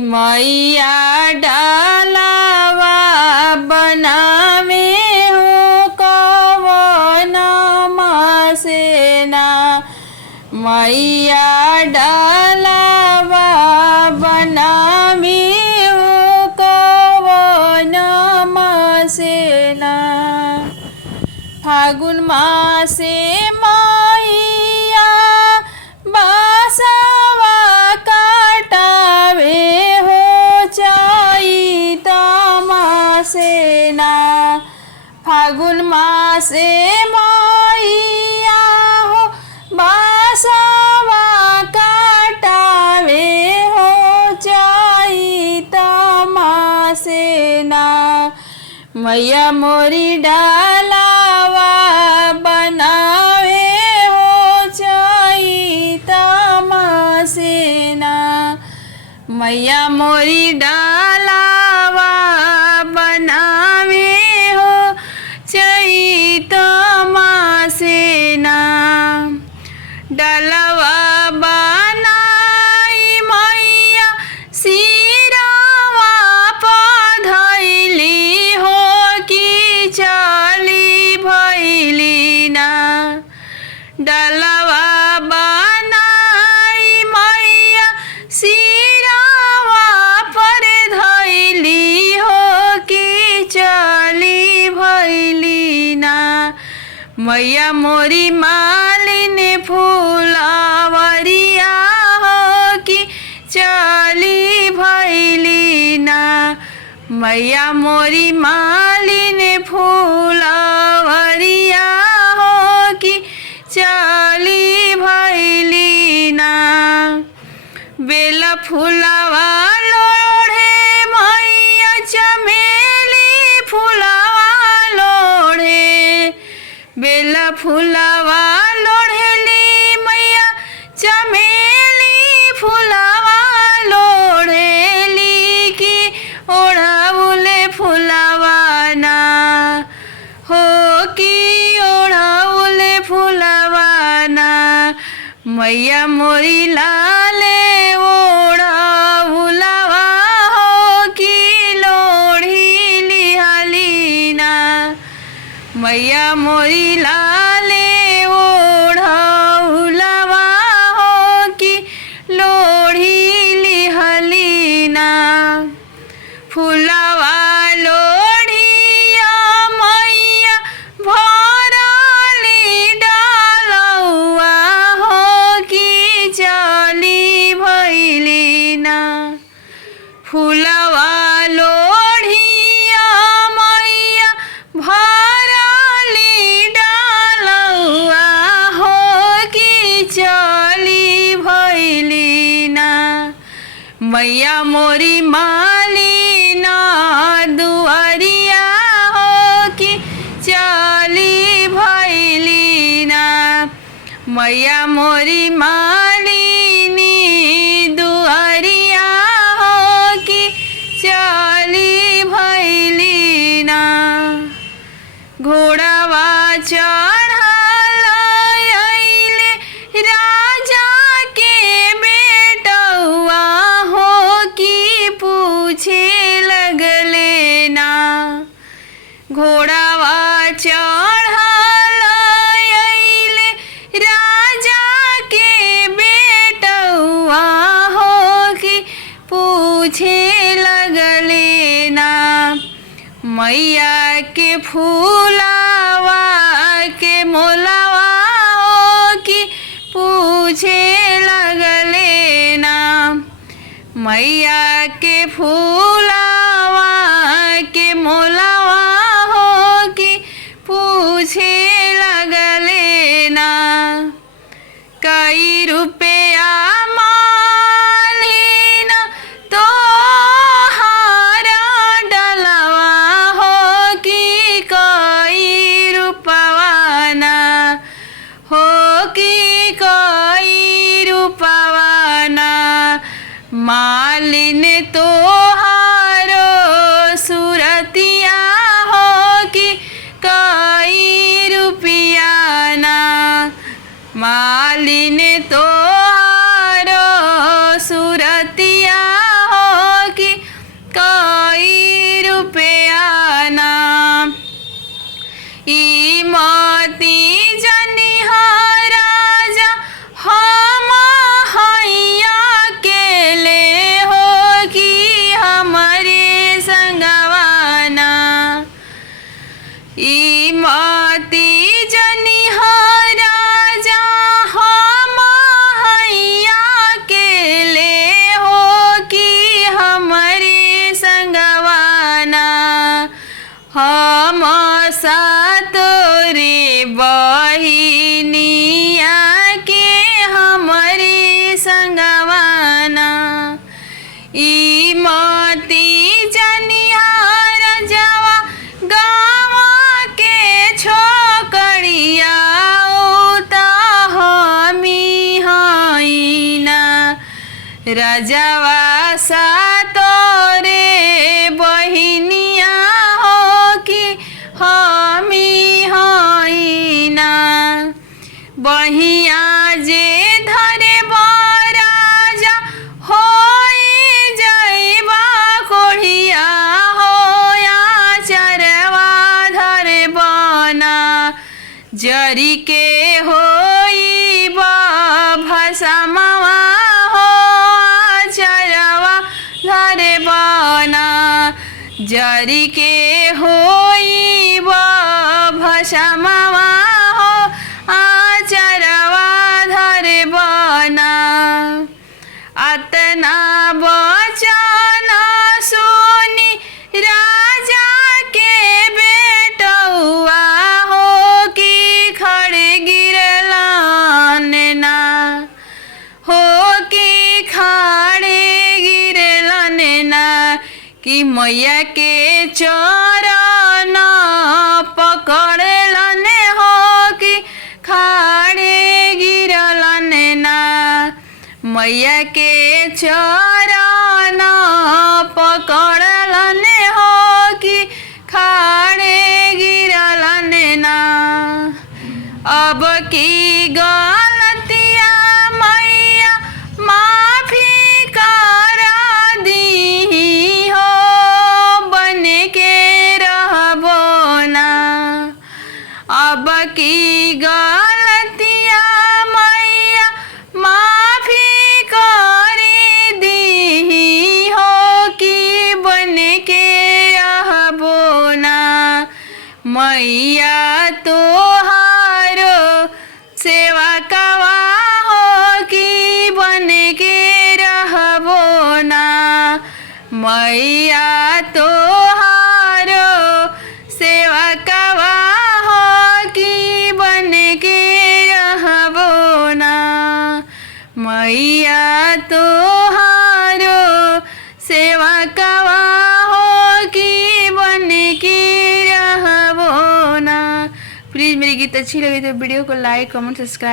मैया डालावा बनावे हो कवन मसेना। मैया डालावा बनावे हो कवन मसेना। फागुन मासे मैया बासवा काटावे हो चैत मासेना। फागुन मासे मैया हो बासवा काटावे हो चैत मासेना। मैया मोरी डालावा बनावे हो चैत मासेना। मैया मोरी डालावा बनावे हो चैत मासेना। डालावा बनाई मैया सिरावा पधैली हो कि चली भैली ना। डालावा बनाई मैया सिरावा पर धैली हो कि चली भैली ना। मैया मोरी मालिन फुलवरिया हो कि चली भैली ना। मैया मोरी मालिन फुलवरिया हो कि चली भैली ना। बेला फुलवा लोढ़े मैया चमेली फुलवा लोढ़े। बेला फुलवा लोढ़ेली मैया चमेली फुलवा लोढ़ेली कि ओढ़ाउले फुलवा ना हो कि ओढ़ाउले फुलवा ना। मैया मोरी लाले ओढ़ाउलवा हो कि लोढ़ी लिहाली ना। मैया मोरी लाले ओढ़ाउलवा हो कि लोढ़ी लिहाली ना। फुलवा लोढ़िया मैया भरली डालौआ हो कि चली भैली ना। फुलवा लोढ़िया मैया भरली डालौआ हो कि चली भैली ना। मैया मोरी मालिना दुआरिया हो कि चली भैली ना। मैया मोरी मालिनी दुआरिया हो कि चली भैली ना। घोड़ावा चढ़ल अइले राजा के बेटौआ हो कि पूछे लगले ना। घोड़ावा चढ़ल अइले राजा के बेटौआ हो कि पूछे लगले ना। मैया के फूलावा के मोलावा हो कि पूछे लगले ना। मैया के फूलावा के मोलावा हो कि पूछे लगले ना। कई रुपया मालिन तोहारा डलवा हो कि कई रुपवा ना हो कि कई रुपवा ना। मालिन तोहारा हम सातोरे बहिनिया के हमरे संगवाना ई मती जनिहार जवा गावा के छोकरिया उता हमी हईना राजावा सातोरे बहिनिया हो कि हमी हईना बहिया जे धरे राजा हो जइबा कोढ़िया हो चरवा धरे बना जरी के होइबा भसमवा हो चरवा धरे बना जरी के होइबा भसमवा हो आचरवा धरे बना अतना बचन सुनी राजा के बेटौआ हो कि खड़े गिरलन ना हो कि खड़े गिरलन ना कि मैया के चरण पकड़लन हो कि खड़े गिरलन ना मैया के चरण पकड़लन हो कि खड़े गिरलन ना अब की गलतिया मैया माफी कर दीही हो बन के रहबो ना अब की गलतिया मैया माफी करी दीही हो कि बन के रहबो ना मैया तोहारो सेवा कवा हो कि बन के रहबो ना मैया तोहारो सेवा कवा हो कि बन के रहबो ना मैया तोहारो सेवा कवा हो कि बन के रहबो ना। प्लीज़ मेरी गीत अच्छी लगी तो वीडियो को लाइक कमेंट सब्सक्राइब